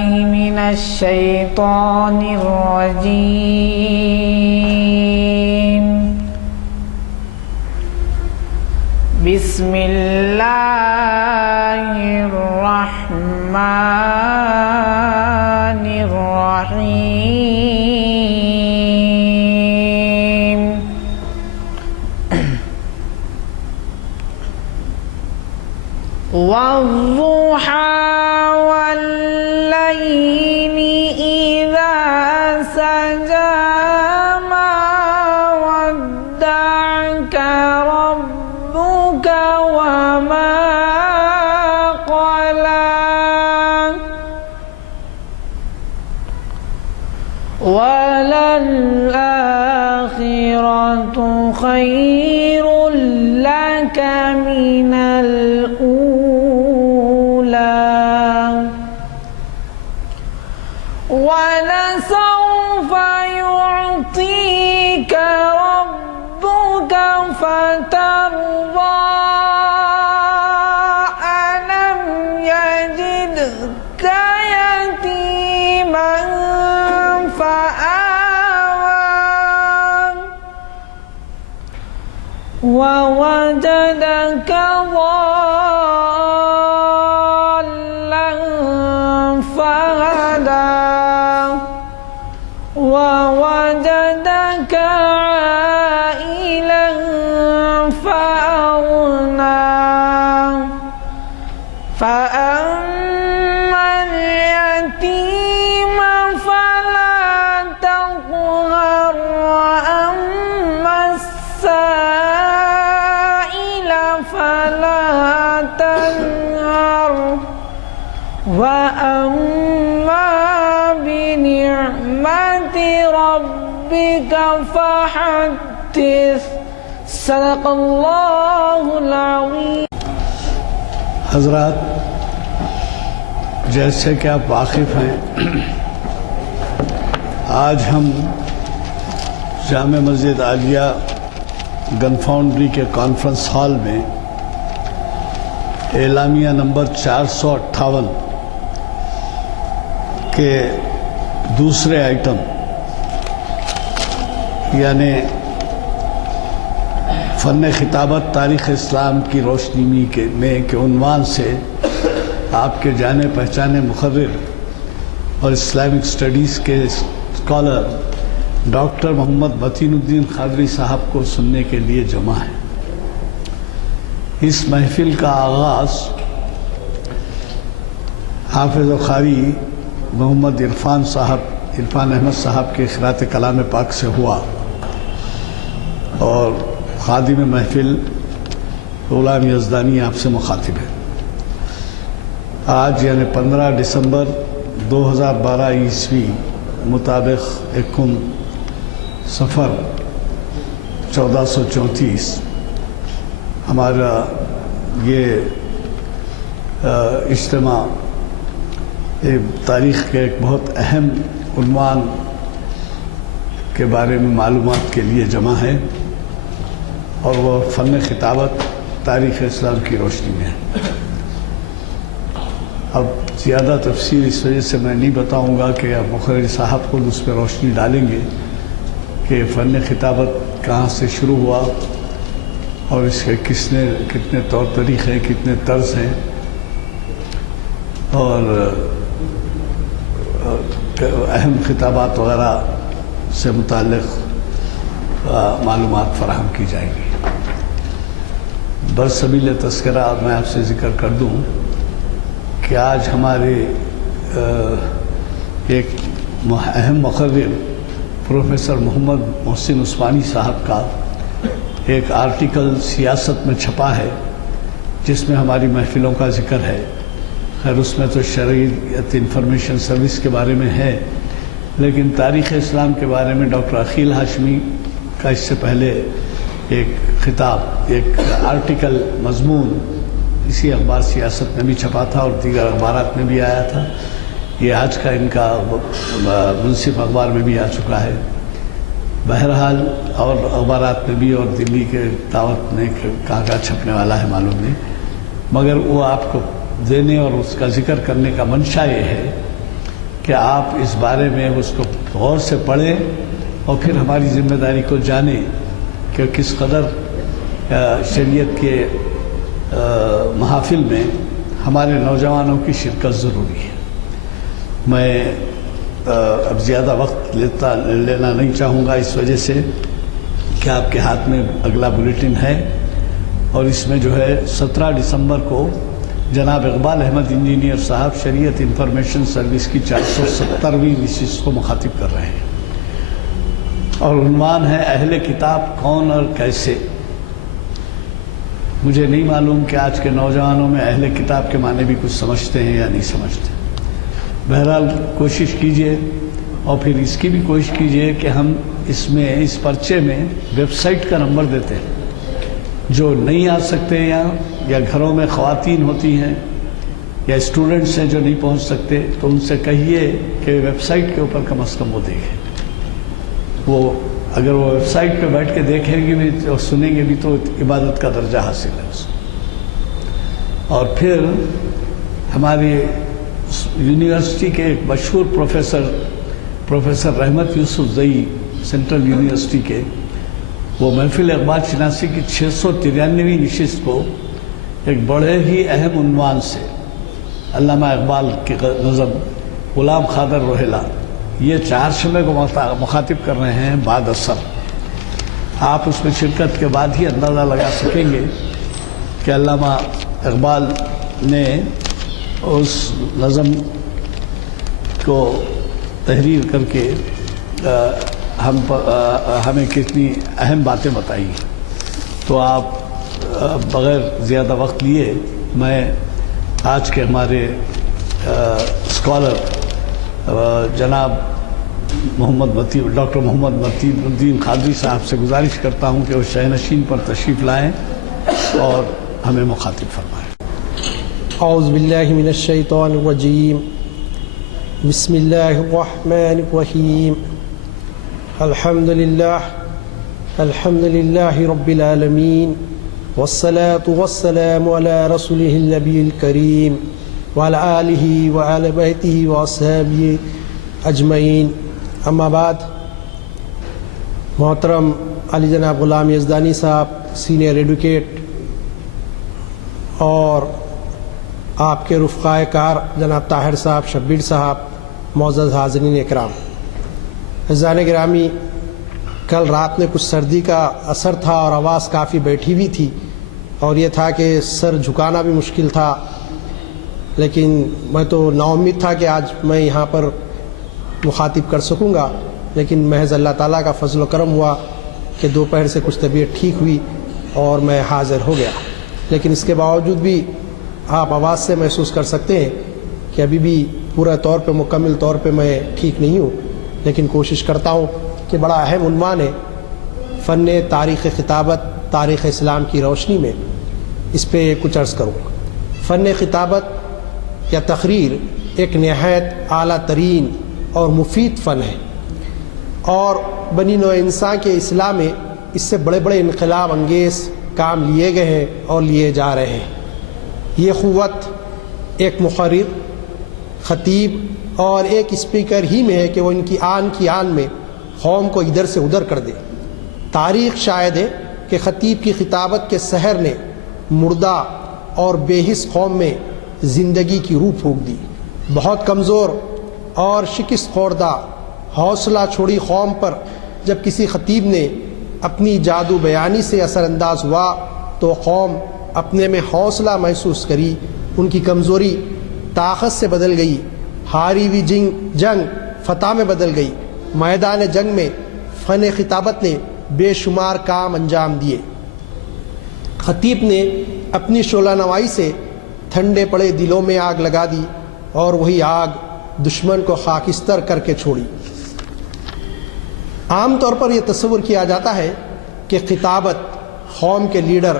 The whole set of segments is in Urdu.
من الشيطان الرجيم. بسم الله الرحمن الرحيم. والضحى والليل إذا سجى ما ودعك ربك وما قلى وللآخرة خير لك من الأولى ولسوف يعطيك ربك فترضى ألم يجدك يتيما فآوى ووجدك ضالا فهدى ووجدك عائلا فأغنى فأما اليتيم فلا تقهر وأما السائل فلا تنهر وأما بنعمة ربك فحدث. صدق اللہ العظیم. حضرات، جیسے کہ آپ واقف ہیں، آج ہم جامع مسجد عالیہ گن فاؤنڈری کے کانفرنس ہال میں اعلامیہ نمبر 458 کے دوسرے آئٹم یعنی فن خطابت تاریخ اسلام کی روشنی میں کے عنوان سے آپ کے جانے پہچانے مقرر اور اسلامک سٹڈیز کے اسکالر ڈاکٹر محمد متین الدین قادری صاحب کو سننے کے لیے جمع ہیں. اس محفل کا آغاز حافظ و قاری محمد عرفان احمد صاحب کے خراط کلام پاک سے ہوا اور خادم محفل غلام یزدانی آپ سے مخاطب ہے. آج یعنی 15 دسمبر 2012 عیسوی مطابق 1 صفر 1434 ہمارا یہ اجتماع تاریخ کے ایک بہت اہم عنوان کے بارے میں معلومات کے لیے جمع ہے اور وہ فن خطابت تاریخ اسلام کی روشنی میں ہے. اب زیادہ تفصیل اس وجہ سے میں نہیں بتاؤں گا کہ اب مقرر صاحب خود اس پہ روشنی ڈالیں گے کہ فن خطابت کہاں سے شروع ہوا اور اس کے کتنے طور طریقے کتنے طرز ہیں اور اہم خطابات وغیرہ سے متعلق معلومات فراہم کی جائیں گی. برسبیل تذکرہ میں آپ سے ذکر کر دوں کہ آج ہمارے ایک اہم مقرر پروفیسر محمد محسن عثمانی صاحب کا ایک آرٹیکل سیاست میں چھپا ہے جس میں ہماری محفلوں کا ذکر ہے. خیر اس میں تو شریعت انفارمیشن سروس کے بارے میں ہے، لیکن تاریخ اسلام کے بارے میں ڈاکٹر عقیل ہاشمی کا اس سے پہلے ایک خطاب، ایک آرٹیکل مضمون اسی اخبار سیاست میں بھی چھپا تھا اور دیگر اخبارات میں بھی آیا تھا. یہ آج کا ان کا منصف اخبار میں بھی آ چکا ہے. بہرحال اور اخبارات میں بھی اور دلی کے دعوت میں کہاں کہاں چھپنے والا ہے معلوم نہیں، مگر وہ آپ کو دینے اور اس کا ذکر کرنے کا منشا یہ ہے کہ آپ اس بارے میں اس کو غور سے پڑھیں اور پھر ہماری ذمہ داری کو جانیں کہ کس قدر شریعت کے محافل میں ہمارے نوجوانوں کی شرکت ضروری ہے۔ میں اب زیادہ وقت لینا نہیں چاہوں گا، اس وجہ سے کہ آپ کے ہاتھ میں اگلا بلیٹن ہے، اور اس میں جو ہے 17 دسمبر کو جناب اقبال احمد انجینئر صاحب شریعت انفارمیشن سروس کی 470ویں نشست کو مخاطب کر رہے ہیں، اور عنوان ہے اہل کتاب کون اور کیسے۔ مجھے نہیں معلوم کہ آج کے نوجوانوں میں اہل کتاب کے معنی بھی کچھ سمجھتے ہیں یا نہیں سمجھتے۔ بہرحال کوشش کیجئے، اور پھر اس کی بھی کوشش کیجئے کہ ہم اس پرچے میں ویب سائٹ کا نمبر دیتے ہیں۔ جو نہیں آ سکتے یا گھروں میں خواتین ہوتی ہیں یا اسٹوڈنٹس ہیں جو نہیں پہنچ سکتے، تو ان سے کہیے کہ ویب سائٹ کے اوپر کم از کم وہ دیکھیں۔ اگر وہ ویب سائٹ پہ بیٹھ کے دیکھیں گے بھی اور سنیں گے بھی تو عبادت کا درجہ حاصل ہے اس کو۔ اور پھر ہماری یونیورسٹی کے ایک مشہور پروفیسر رحمت یوسف زئی سینٹرل یونیورسٹی کے، وہ محفل اقبال شناسی کی 693ویں نشست کو ایک بڑے ہی اہم عنوان سے علامہ اقبال کی نظم غلام خادر روہیلا، یہ 4 شمع کو مخاطب کر رہے ہیں بعد اثر۔ آپ اس میں شرکت کے بعد ہی اندازہ لگا سکیں گے کہ علامہ اقبال نے اس نظم کو تحریر کر کے ہمیں کتنی اہم باتیں بتائی ہیں۔ تو آپ بغیر زیادہ وقت لیے میں آج کے ہمارے اسکالر جناب ڈاکٹر محمد متین الدین قادری صاحب سے گزارش کرتا ہوں کہ وہ شہنشین پر تشریف لائیں اور ہمیں مخاطب فرمائیں۔ اعوذ باللہ من الشیطان الرجیم، بسم اللہ الرحمن الرحیم، الحمد للہ رب العالمین، والصلاة والسلام علی رسولہ النبی الکریم وعلی آلہ وعلی بیتہ واصحابہ اجمعین، اما بعد۔ محترم علی جناب غلام یزدانی صاحب سینئر ایڈوکیٹ اور آپ کے رفقائے کار جناب طاہر صاحب شبیر صاحب، معزز حاضرین اکرام، عزیزان گرامی، کل رات میں کچھ سردی کا اثر تھا اور آواز کافی بیٹھی ہوئی تھی، اور یہ تھا کہ سر جھکانا بھی مشکل تھا، لیکن میں تو نا امید تھا کہ آج میں یہاں پر مخاطب کر سکوں گا، لیکن محض اللہ تعالیٰ کا فضل و کرم ہوا کہ دوپہر سے کچھ طبیعت ٹھیک ہوئی اور میں حاضر ہو گیا۔ لیکن اس کے باوجود بھی آپ آواز سے محسوس کر سکتے ہیں کہ ابھی بھی پورا طور پہ مکمل طور پہ میں ٹھیک نہیں ہوں، لیکن کوشش کرتا ہوں کہ بڑا اہم عنوان ہے فن تاریخ خطابت تاریخ اسلام کی روشنی میں، اس پہ کچھ عرض کروں۔ فن خطابت یا تقریر ایک نہایت اعلیٰ ترین اور مفید فن ہے، اور بنی نوع انسان کے اصلاح میں اس سے بڑے بڑے انقلاب انگیز کام لیے گئے ہیں اور لیے جا رہے ہیں۔ یہ قوت ایک مقرر، خطیب اور ایک اسپیکر ہی میں ہے کہ وہ ان کی آن میں قوم کو ادھر سے ادھر کر دے۔ تاریخ شاہد ہے کہ خطیب کی خطابت کے سحر نے مردہ اور بے حس قوم میں زندگی کی روح پھونک دی۔ بہت کمزور اور شکست خوردہ حوصلہ چھوڑی قوم پر جب کسی خطیب نے اپنی جادو بیانی سے اثر انداز ہوا تو قوم اپنے میں حوصلہ محسوس کری، ان کی کمزوری طاقت سے بدل گئی، ہاری ہوئی جنگ فتح میں بدل گئی۔ میدان جنگ میں فن خطابت نے بے شمار کام انجام دیے۔ خطیب نے اپنی شعلہ نوائی سے ٹھنڈے پڑے دلوں میں آگ لگا دی، اور وہی آگ دشمن کو خاکستر کر کے چھوڑی۔ عام طور پر یہ تصور کیا جاتا ہے کہ خطابت قوم کے لیڈر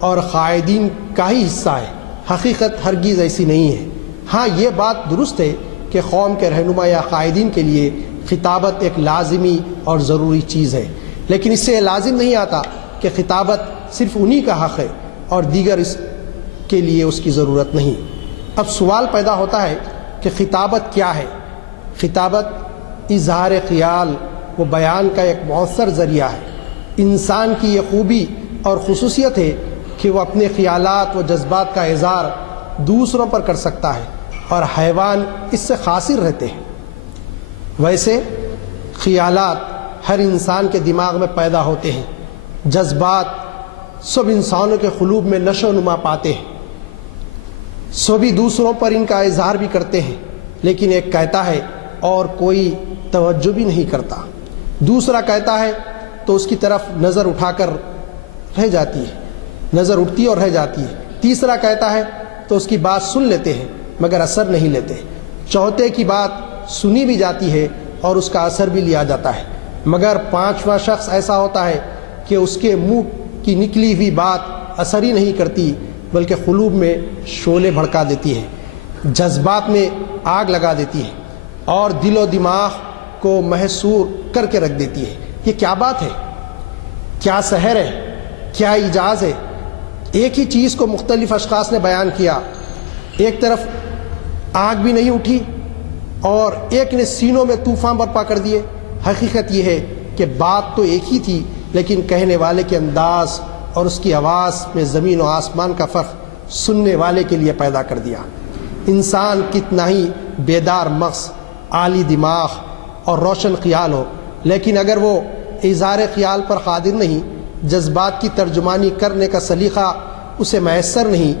اور قائدین کا ہی حصہ ہے، حقیقت ہرگز ایسی نہیں ہے۔ ہاں، یہ بات درست ہے کہ قوم کے رہنما یا قائدین کے لیے خطابت ایک لازمی اور ضروری چیز ہے، لیکن اس سے یہ لازم نہیں آتا کہ خطابت صرف انہی کا حق ہے اور دیگر اس کے لیے اس کی ضرورت نہیں۔ اب سوال پیدا ہوتا ہے کہ خطابت کیا ہے؟ خطابت اظہار خیال و بیان کا ایک مؤثر ذریعہ ہے۔ انسان کی یہ خوبی اور خصوصیت ہے کہ وہ اپنے خیالات و جذبات کا اظہار دوسروں پر کر سکتا ہے، اور حیوان اس سے قاصر رہتے ہیں۔ ویسے خیالات ہر انسان کے دماغ میں پیدا ہوتے ہیں، جذبات سب انسانوں کے قلوب میں نشو و نما پاتے ہیں، سبھی دوسروں پر ان کا اظہار بھی کرتے ہیں، لیکن ایک کہتا ہے اور کوئی توجہ بھی نہیں کرتا، دوسرا کہتا ہے تو اس کی طرف نظر اٹھا کر رہ جاتی ہے، نظر اٹھتی اور رہ جاتی ہے، تیسرا کہتا ہے تو اس کی بات سن لیتے ہیں مگر اثر نہیں لیتے، چوتھے کی بات سنی بھی جاتی ہے اور اس کا اثر بھی لیا جاتا ہے، مگر پانچواں شخص ایسا ہوتا ہے کہ اس کے منہ کی نکلی ہوئی بات اثر ہی نہیں کرتی بلکہ قلوب میں شعلے بھڑکا دیتی ہے، جذبات میں آگ لگا دیتی ہے اور دل و دماغ کو محصور کر کے رکھ دیتی ہے۔ یہ کیا بات ہے؟ کیا سحر ہے؟ کیا اعجاز ہے؟ ایک ہی چیز کو مختلف اشخاص نے بیان کیا، ایک طرف آگ بھی نہیں اٹھی اور ایک نے سینوں میں طوفان برپا کر دیے۔ حقیقت یہ ہے کہ بات تو ایک ہی تھی، لیکن کہنے والے کے انداز اور اس کی آواز میں زمین و آسمان کا فرق سننے والے کے لیے پیدا کر دیا۔ انسان کتنا ہی بیدار مغز، عالی دماغ اور روشن خیال ہو، لیکن اگر وہ اظہار خیال پر قادر نہیں، جذبات کی ترجمانی کرنے کا سلیقہ اسے میسر نہیں،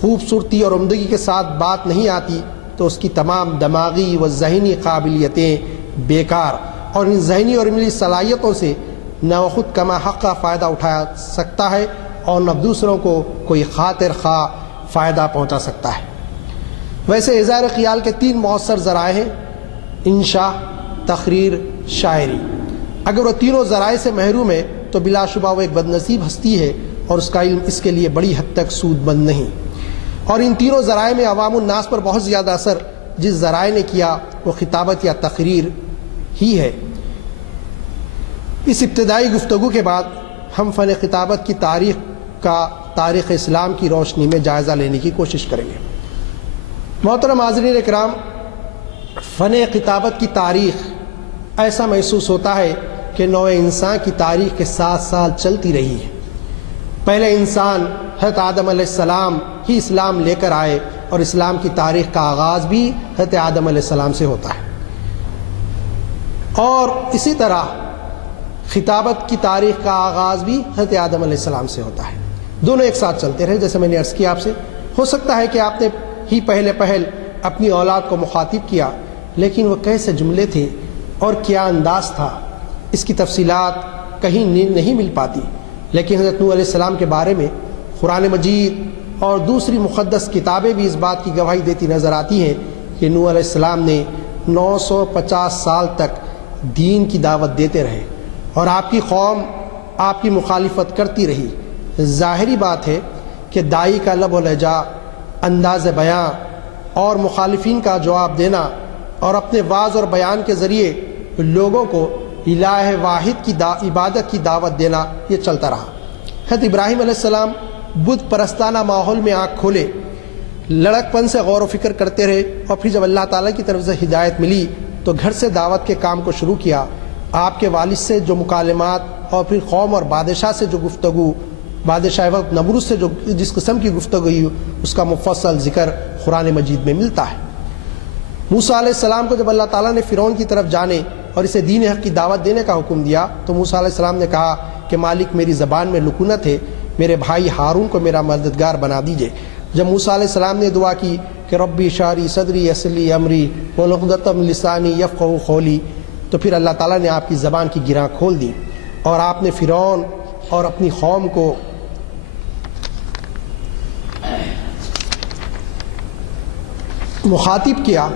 خوبصورتی اور عمدگی کے ساتھ بات نہیں آتی، تو اس کی تمام دماغی و ذہنی قابلیتیں بیکار، اور ان ذہنی اور عملی صلاحیتوں سے نہ وہ خود کما حق کا فائدہ اٹھا سکتا ہے اور نہ دوسروں کو کوئی خاطر خواہ فائدہ پہنچا سکتا ہے۔ ویسے اظہار خیال کے 3 مؤثر ذرائع ہیں: انشاء، تقریر، شاعری۔ اگر وہ تینوں ذرائع سے محروم ہے تو بلا شبہ وہ ایک بد نصیب ہستی ہے اور اس کا علم اس کے لیے بڑی حد تک سود مند نہیں۔ اور ان تینوں ذرائع میں عوام الناس پر بہت زیادہ اثر جس ذرائع نے کیا وہ خطابت یا تقریر ہی ہے۔ اس ابتدائی گفتگو کے بعد ہم فن خطابت کی تاریخ کا تاریخ اسلام کی روشنی میں جائزہ لینے کی کوشش کریں گے۔ محترم حاضرین اکرام، فن خطابت کی تاریخ ایسا محسوس ہوتا ہے کہ نوع انسان کی تاریخ کے 7 سال چلتی رہی ہے۔ پہلے انسان حضرت آدم علیہ السلام ہی اسلام لے کر آئے اور اسلام کی تاریخ کا آغاز بھی حضرت آدم علیہ السلام سے ہوتا ہے، اور اسی طرح خطابت کی تاریخ کا آغاز بھی حضرت آدم علیہ السلام سے ہوتا ہے۔ دونوں ایک ساتھ چلتے رہے۔ جیسے میں نے عرض کیا آپ سے، ہو سکتا ہے کہ آپ نے ہی پہل اپنی اولاد کو مخاطب کیا، لیکن وہ کیسے جملے تھے اور کیا انداز تھا، اس کی تفصیلات کہیں نہیں مل پاتی، لیکن حضرت نوح علیہ السلام کے بارے میں قرآن مجید اور دوسری مقدس کتابیں بھی اس بات کی گواہی دیتی نظر آتی ہیں کہ نوح علیہ السلام نے 950 سال تک دین کی دعوت دیتے رہے اور آپ کی قوم آپ کی مخالفت کرتی رہی۔ ظاہری بات ہے کہ داعی کا لب و لہجہ، انداز بیاں اور مخالفین کا جواب دینا اور اپنے واعظ اور بیان کے ذریعے لوگوں کو الہ واحد کی عبادت کی دعوت دینا یہ چلتا رہا۔ حضرت ابراہیم علیہ السلام بت پرستانہ ماحول میں آنکھ کھولے، لڑک پن سے غور و فکر کرتے رہے، اور پھر جب اللہ تعالیٰ کی طرف سے ہدایت ملی تو گھر سے دعوت کے کام کو شروع کیا۔ آپ کے والد سے جو مکالمات اور پھر قوم اور بادشاہ سے جو گفتگو، بادشاہ وقت نمرود سے جو جس قسم کی گفتگو ہوئی، اس کا مفصل ذکر قرآن مجید میں ملتا ہے۔ موسیٰ علیہ السلام کو جب اللہ تعالیٰ نے فرعون کی طرف جانے اور اسے دین حق کی دعوت دینے کا حکم دیا تو موسیٰ علیہ السلام نے کہا کہ مالک میری زبان میں لکنت ہے، میرے بھائی ہارون کو میرا مددگار بنا دیجئے۔ جب موسیٰ علیہ السلام نے دعا کی کہ ربی اشرح صدری یسر لی امری واحلل عقدۃ من لسانی یفقہوا قولی، تو پھر اللہ تعالیٰ نے آپ کی زبان کی گراں کھول دی اور آپ نے فرعون اور اپنی قوم کو مخاطب کیا۔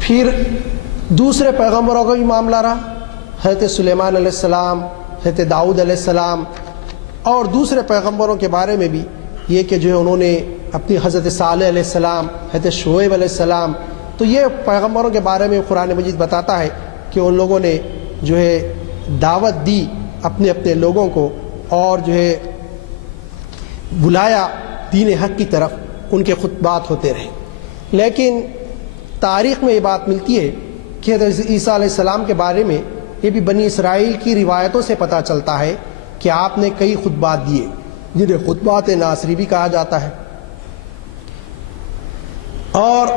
پھر دوسرے پیغمبروں کا بھی معاملہ رہا، حضرت سلیمان علیہ السلام، حضرت داؤد علیہ السلام اور دوسرے پیغمبروں کے بارے میں بھی یہ کہ جو ہے انہوں نے اپنی حضرت صالح علیہ السلام، حضرت شعیب علیہ السلام، تو یہ پیغمبروں کے بارے میں قرآن مجید بتاتا ہے کہ ان لوگوں نے جو ہے دعوت دی اپنے اپنے لوگوں کو اور جو ہے بلایا دین حق کی طرف، ان کے خطبات ہوتے رہے۔ لیکن تاریخ میں یہ بات ملتی ہے کہ حضرت عیسیٰ علیہ السلام کے بارے میں یہ بھی بنی اسرائیل کی روایتوں سے پتہ چلتا ہے کہ آپ نے کئی خطبات دیے جنہیں خطبات ناصری بھی کہا جاتا ہے، اور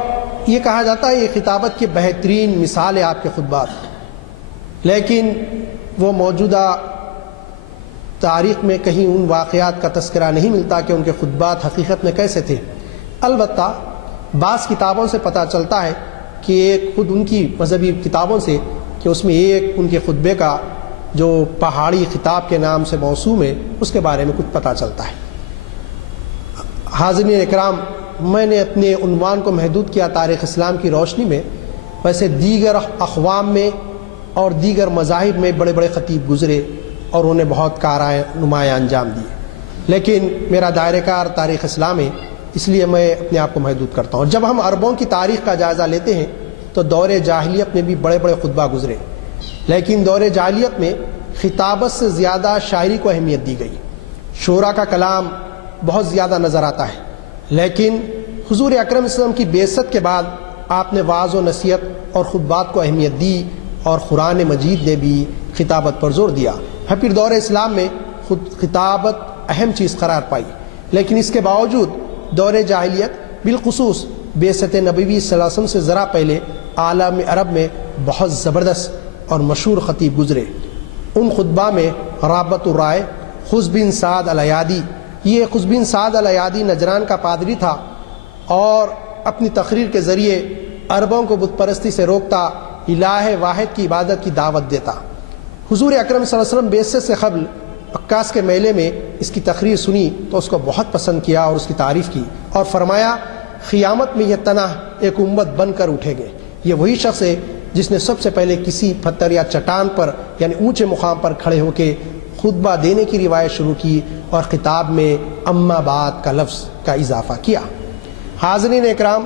یہ کہا جاتا ہے یہ خطابت کی بہترین مثال ہے آپ کے خطبات، لیکن وہ موجودہ تاریخ میں کہیں ان واقعات کا تذکرہ نہیں ملتا کہ ان کے خطبات حقیقت میں کیسے تھے۔ البتہ بعض کتابوں سے پتہ چلتا ہے کہ ایک خود ان کی مذہبی کتابوں سے کہ اس میں ایک ان کے خطبے کا جو پہاڑی خطاب کے نام سے موسوم ہے اس کے بارے میں کچھ پتہ چلتا ہے۔ حاضرین اکرام، میں نے اپنے عنوان کو محدود کیا تاریخ اسلام کی روشنی میں، ویسے دیگر اقوام میں اور دیگر مذاہب میں بڑے بڑے خطیب گزرے اور انہیں بہت نمایاں انجام دیے، لیکن میرا دائرہ کار تاریخ اسلام ہے، اس لیے میں اپنے آپ کو محدود کرتا ہوں۔ جب ہم عربوں کی تاریخ کا جائزہ لیتے ہیں تو دور جاہلیت میں بھی بڑے بڑے خطبہ گزرے، لیکن دور جاہلیت میں خطابت سے زیادہ شاعری کو اہمیت دی گئی، شعراء کا کلام بہت زیادہ نظر آتا ہے، لیکن حضور اکرم صلی اللہ علیہ وسلم کی بعثت کے بعد آپ نے وعظ و نصیحت اور خطبات کو اہمیت دی، اور قرآن مجید نے بھی خطابت پر زور دیا۔ پھر دور اسلام میں خطابت اہم چیز قرار پائی، لیکن اس کے باوجود دور جاہلیت بالخصوص بعثت نبوی صلی اللہ علیہ وسلم سے ذرا پہلے عالم عرب میں بہت زبردست اور مشہور خطیب گزرے۔ ان خطبہ میں رابط الرائے، خز بن سعد الایادی، یہ خز بن سعد الایادی نجران کا پادری تھا اور اپنی تقریر کے ذریعے عربوں کو بت پرستی سے روکتا، الہ واحد کی عبادت کی دعوت دیتا۔ حضور اکرم صلی اللہ علیہ وسلم بعثت سے قبل عکاس کے میلے میں اس کی تقریر سنی تو اس کو بہت پسند کیا اور اس کی تعریف کی، اور فرمایا قیامت میں یہ تنہا ایک امت بن کر اٹھے گے۔ یہ وہی شخص ہے جس نے سب سے پہلے کسی پتھر یا چٹان پر یعنی اونچے مقام پر کھڑے ہو کے خطبہ دینے کی روایت شروع کی اور خطاب میں اما بعد کا لفظ کا اضافہ کیا۔ حاضرین اکرام،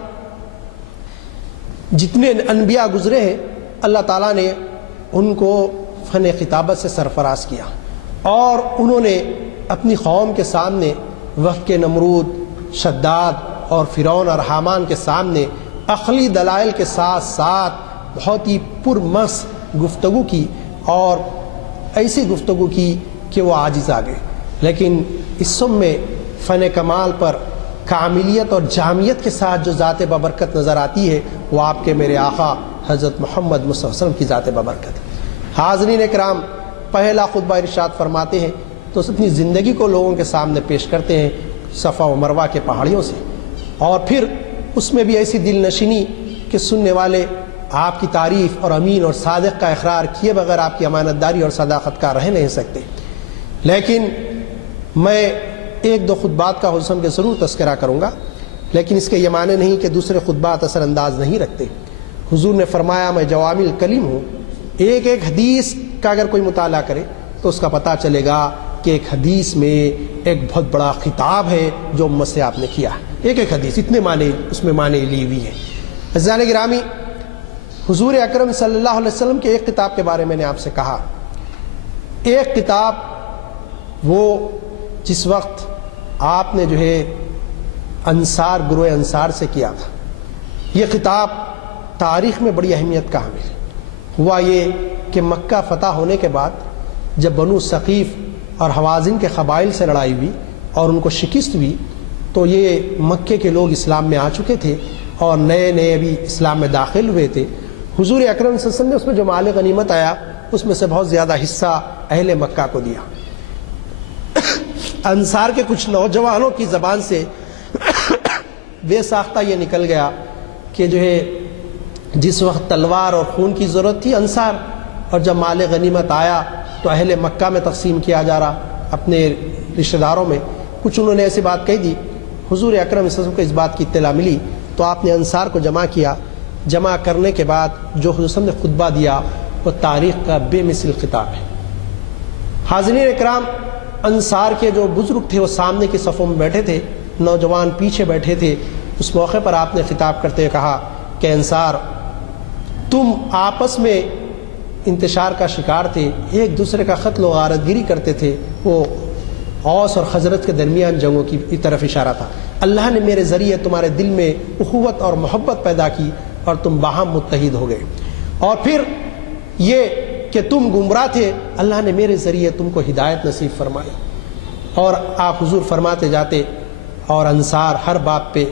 جتنے انبیاء گزرے ہیں اللہ تعالیٰ نے ان کو فن خطابت سے سرفراز کیا، اور انہوں نے اپنی قوم کے سامنے وقت کے نمرود، شداد اور فرعون اور حامان کے سامنے عقلی دلائل کے ساتھ ساتھ بہت ہی پرمغز گفتگو کی، اور ایسی گفتگو کی کہ وہ عاجز آ گئے، لیکن اس سب میں فن کمال پر کاملیت اور جامعیت کے ساتھ جو ذات ببرکت نظر آتی ہے وہ آپ کے میرے آقا حضرت محمد مصطفیٰ صلی اللہ علیہ وسلم کی ذات ببرکت ہے۔ حاضرین اکرام، پہلا خطبہ ارشاد فرماتے ہیں تو اپنی زندگی کو لوگوں کے سامنے پیش کرتے ہیں صفا و مروہ کے پہاڑیوں سے، اور پھر اس میں بھی ایسی دل نشینی کہ سننے والے آپ کی تعریف اور امین اور صادق کا اقرار کیے بغیر آپ کی امانت داری اور صداقت کا رہ نہیں سکتے۔ لیکن میں ایک دو خطبات کا حسن کے ضرور تذکرہ کروں گا، لیکن اس کے یہ معنی نہیں کہ دوسرے خطبات اثر انداز نہیں رکھتے۔ حضور نے فرمایا میں جوامع الکلم ہوں، ایک ایک حدیث کا اگر کوئی مطالعہ کرے تو اس کا پتہ چلے گا کہ ایک حدیث میں ایک بہت بڑا خطاب ہے جو امت سے آپ نے کیا ہے۔ ایک ایک حدیث اتنے معنی اس میں معنی لی ہوئی ہے۔ عزیزان گرامی، حضور اکرم صلی اللہ علیہ وسلم کے ایک کتاب کے بارے میں نے آپ سے کہا، ایک کتاب وہ جس وقت آپ نے جو ہے انصار گروہ انصار سے کیا تھا، یہ خطاب تاریخ میں بڑی اہمیت کا حامل ہے۔ ہوا یہ کہ مکہ فتح ہونے کے بعد جب بنو ثقیف اور حوازن کے قبائل سے لڑائی ہوئی اور ان کو شکست ہوئی تو یہ مکے کے لوگ اسلام میں آ چکے تھے اور نئے نئے ابھی اسلام میں داخل ہوئے تھے۔ حضور اکرم صلی اللہ علیہ وسلم نے اس میں جو مال غنیمت آیا اس میں سے بہت زیادہ حصہ اہل مکہ کو دیا۔ انصار کے کچھ نوجوانوں کی زبان سے بے ساختہ یہ نکل گیا کہ جو ہے جس وقت تلوار اور خون کی ضرورت تھی انصار، اور جب مال غنیمت آیا تو اہل مکہ میں تقسیم کیا جا رہا اپنے رشتہ داروں میں۔ کچھ انہوں نے ایسی بات کہی دی، حضور اکرم صلی اللہ علیہ وسلم کو اس بات کی اطلاع ملی تو آپ نے انصار کو جمع کیا۔ جمع کرنے کے بعد جو حضور صلی اللہ علیہ وسلم نے خطبہ دیا وہ تاریخ کا بے مثل خطاب ہے۔ حاضرین اکرام، انصار کے جو بزرگ تھے وہ سامنے کی صفوں میں بیٹھے تھے، نوجوان پیچھے بیٹھے تھے۔ اس موقع پر آپ نے خطاب کرتے ہوئے کہا کہ انصار، تم آپس میں انتشار کا شکار تھے، ایک دوسرے کا قتل و غارت گیری کرتے تھے، وہ اوس اور خزرج کے درمیان جنگوں کی طرف اشارہ تھا۔ اللہ نے میرے ذریعے تمہارے دل میں اخوت اور محبت پیدا کی اور تم باہم متحد ہو گئے۔ اور پھر یہ کہ تم گمراہ تھے، اللہ نے میرے ذریعے تم کو ہدایت نصیب فرمائی۔ اور آپ حضور فرماتے جاتے اور انصار ہر بات پہ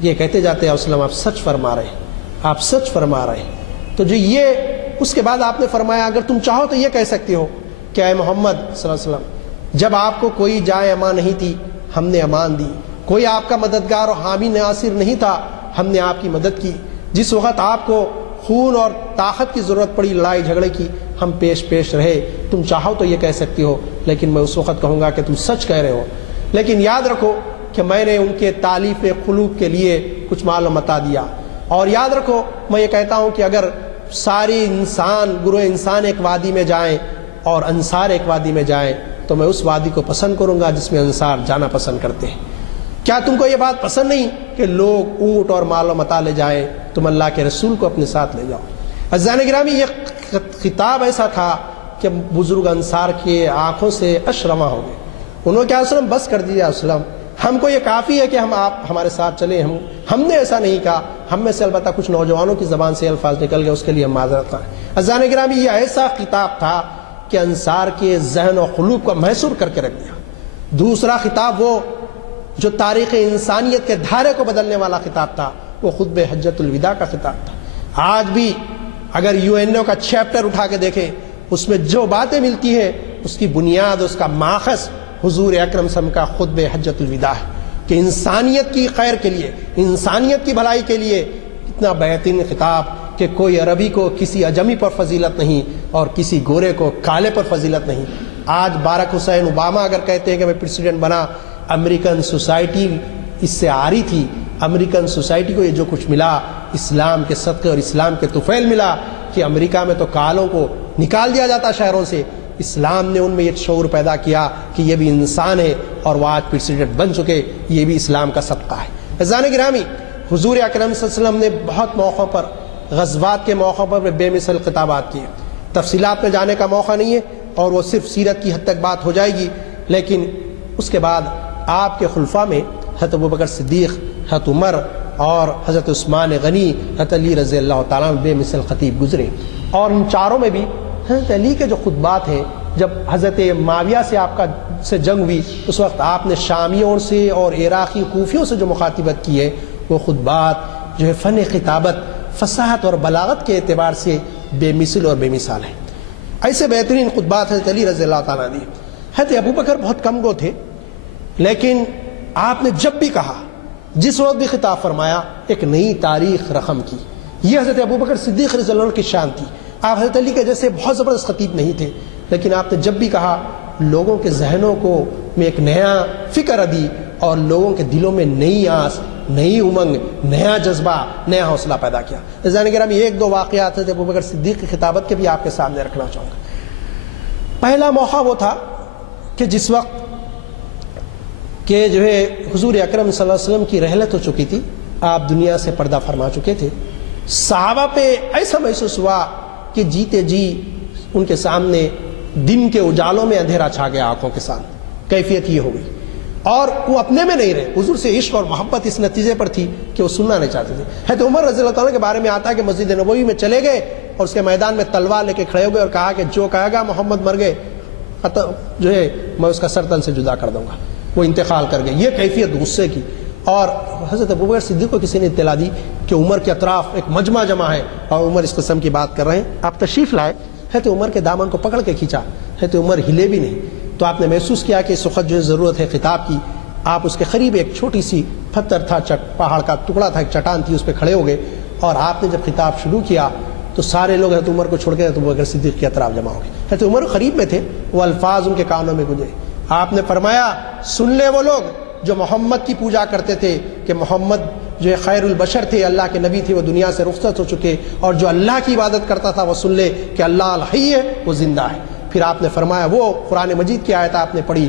یہ کہتے جاتے ہیں وسلم آپ سچ فرما رہے ہیں، آپ سچ فرما رہے ہیں۔ تو جو یہ اس کے بعد آپ نے فرمایا اگر تم چاہو تو یہ کہہ سکتے ہو کہ اے محمد صلی اللہ علیہ وسلم، جب آپ کو کوئی جائے امان نہیں تھی ہم نے امان دی، کوئی آپ کا مددگار اور حامی ناصر نہیں تھا ہم نے آپ کی مدد کی، جس وقت آپ کو خون اور طاقت کی ضرورت پڑی لڑائی جھگڑے کی ہم پیش رہے، تم چاہو تو یہ کہہ سکتی ہو، لیکن میں اس وقت کہوں گا کہ تم سچ کہہ رہے ہو۔ لیکن یاد رکھو کہ میں نے ان کے تالیف قلوب کے لیے کچھ مال و متا دیا، اور یاد رکھو میں یہ کہتا ہوں کہ اگر ساری انسان گروہ انسان ایک وادی میں جائیں اور انصار ایک وادی میں جائیں تو میں اس وادی کو پسند کروں گا جس میں انصار جانا پسند کرتے ہیں۔ کیا تم کو یہ بات پسند نہیں کہ لوگ اونٹ اور مال و متا لے جائیں، تم اللہ کے رسول کو اپنے ساتھ لے جاؤ۔ عزیزان گرامی، یہ خطاب ایسا تھا کہ بزرگ انصار کی آنکھوں سے اشک رواں ہو گئے۔ انہوں نے کہا وسلم بس کر دیجیے وسلم، ہم کو یہ کافی ہے کہ آپ ہمارے ساتھ چلیں۔ ہم نے ایسا نہیں کہا، ہم میں سے البتہ کچھ نوجوانوں کی زبان سے الفاظ نکل گئے، اس کے لیے ہم معذرت کریں۔ عزیزان گرامی، یہ ایسا خطاب تھا کہ انصار کے ذہن و قلوب کو محصور کر کے رکھ دیا۔ دوسرا خطاب وہ جو تاریخ انسانیت کے دھارے کو بدلنے والا خطاب تھا، وہ خطبہ حجۃ الوداع کا خطاب تھا۔ آج بھی اگر UNO کا چیپٹر اٹھا کے دیکھیں، اس میں جو باتیں ملتی ہیں اس کی بنیاد، اس کا ماخذ حضور اکرم صلی اللہ علیہ وسلم کا خطبہ حجۃ الوداع ہے کہ انسانیت کی خیر کے لیے، انسانیت کی بھلائی کے لیے اتنا بہترین خطاب کہ کوئی عربی کو کسی عجمی پر فضیلت نہیں اور کسی گورے کو کالے پر فضیلت نہیں۔ آج باراک حسین اوباما اگر کہتے ہیں کہ میں پریزیڈنٹ بنا، امریکن سوسائٹی اس سے آری تھی، امریکن سوسائٹی کو یہ جو کچھ ملا اسلام کے صدقے اور اسلام کے طفیل ملا کہ امریکہ میں تو کالوں کو نکال دیا جاتا شہروں سے، اسلام نے ان میں یہ شعور پیدا کیا کہ یہ بھی انسان ہے اور وہ آج پریزیڈنٹ بن چکے، یہ بھی اسلام کا صدقہ ہے۔ عزیزان گرامی، حضور اکرم صلی اللہ علیہ وسلم نے بہت موقعوں پر، غزوات کے موقع پر بے مثل خطابات کیے۔ تفصیلات میں جانے کا موقع نہیں ہے اور وہ صرف سیرت کی حد تک بات ہو جائے گی، لیکن اس کے بعد آپ کے خلفاء میں حضرت ابوبکر صدیق، حضرت عمر اور حضرت عثمان غنی، حضرت علی رضی اللہ تعالیٰ عنہ بے مثل خطیب گزرے، اور ان چاروں میں بھی حضرت علی کے جو خطبات ہیں، جب حضرت معاویہ سے جنگ ہوئی اس وقت آپ نے شامیوں سے اور عراقی کوفیوں سے جو مخاطبت کی ہے، وہ خطبات جو ہے فن خطابت، فصاحت اور بلاغت کے اعتبار سے بے مثل اور بے مثال ہیں۔ ایسے بہترین خطبات حضرت علی رضی اللہ تعالیٰ عنہ۔ حضرت ابوبکر بہت کم گو تھے، لیکن آپ نے جب بھی کہا، جس وقت بھی خطاب فرمایا، ایک نئی تاریخ رقم کی۔ یہ حضرت ابوبکر صدیق رضی اللہ عنہ کی شان تھی۔ آپ حضرت علی کے جیسے بہت زبردست خطیب نہیں تھے، لیکن آپ نے جب بھی کہا لوگوں کے ذہنوں کو میں ایک نیا فکر دی اور لوگوں کے دلوں میں نئی آس، نئی امنگ، نیا جذبہ، نیا حوصلہ پیدا کیا۔ عزیزان گرامی، ایک دو واقعات حضرت ابوبکر صدیق کی خطابت کے بھی آپ کے سامنے رکھنا چاہوں گا۔ پہلا موقع وہ تھا کہ جس وقت کہ جو ہے حضور اکرم صلی اللہ علیہ وسلم کی رحلت ہو چکی تھی، آپ دنیا سے پردہ فرما چکے تھے، صحابہ پہ ایسا محسوس ہوا کہ جیتے جی ان کے سامنے دن کے اجالوں میں اندھیرا چھا گیا آنکھوں کے سامنے۔ کیفیت یہ ہو گئی، اور وہ اپنے میں نہیں رہے، حضور سے عشق اور محبت اس نتیجے پر تھی کہ وہ سننا نہیں چاہتے تھے۔ حضرت عمر رضی اللہ تعالیٰ کے بارے میں آتا ہے کہ مسجد نبوی میں چلے گئے اور اس کے میدان میں تلوار لے کے کھڑے ہو گئے اور کہا کہ جو کہے گا محمد مر گئے جو ہے میں اس کا سر تن سے جدا کر دوں گا، وہ انتقال کر گئے۔ یہ کیفیت غصے کی۔ اور حضرت ابوبکر صدیق کو کسی نے اطلاع دی کہ عمر کے اطراف ایک مجمع جمع ہے اور عمر اس قسم کی بات کر رہے ہیں، آپ تشریف لائے۔ حضرت عمر کے دامن کو پکڑ کے کھینچا، حضرت عمر ہلے بھی نہیں، تو آپ نے محسوس کیا کہ اس وقت جو ضرورت ہے خطاب کی۔ آپ اس کے قریب ایک چھوٹی سی پتھر تھا، پہاڑ کا ٹکڑا تھا، ایک چٹان تھی، اس پہ کھڑے ہو گئے، اور آپ نے جب خطاب شروع کیا تو سارے لوگ حضرت عمر کو چھوڑ کے حضرت ابوبکر صدیق کے اطراف جمع ہو گئے۔ حضرت عمر قریب میں تھے، وہ الفاظ ان کے کانوں میں گونجے۔ آپ نے فرمایا سن لے وہ لوگ جو محمد کی پوجا کرتے تھے کہ محمد جو ہے خیر البشر تھے، اللہ کے نبی تھے، وہ دنیا سے رخصت ہو چکے، اور جو اللہ کی عبادت کرتا تھا وہ سن لے کہ اللہ الحی ہے، وہ زندہ ہے۔ پھر آپ نے فرمایا وہ قرآن مجید کی آیت آپ نے پڑھی